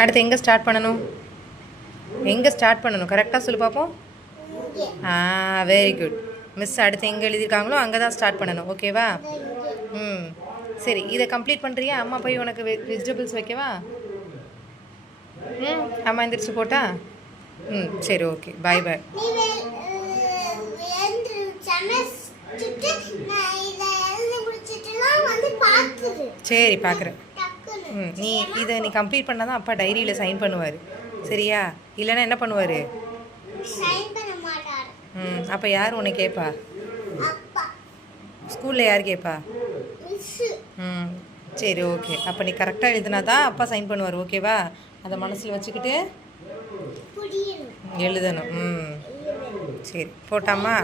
அடுத்து எங்கே ஸ்டார்ட் பண்ணணும்? எங்கே ஸ்டார்ட் பண்ணணும் கரெக்டாக சொல்லி பார்ப்போம். Very good. மிஸ் அடுத்து எங்கே எழுதியிருக்காங்களோ அங்கே தான் ஸ்டார்ட் பண்ணணும். ஓகேவா? சரி, இதை கம்ப்ளீட் பண்ணுறியா? அம்மா போய் உனக்கு வெஜிடபிள்ஸ் வைக்கவா? அம்மா எந்திரிச்சு போட்டா? சரி, ஓகே. பாய் பாய். சரி, பார்க்குறேன். நீ கம்ப்ளீட் பண்ணால் தான் அப்பா டைரியில் சைன் பண்ணுவார். சரியா? இல்லைன்னா என்ன பண்ணுவார்? அப்போ யார் உன்னை கேட்பா? ஸ்கூலில் யார் கேட்பா? சரி, ஓகே. அப்போ நீ கரெக்டாக எழுதுனா தான் அப்பா சைன் பண்ணுவார். ஓகேவா? அதை மனசில் வச்சுக்கிட்டு எழுதணும். சரி, போட்டாமா?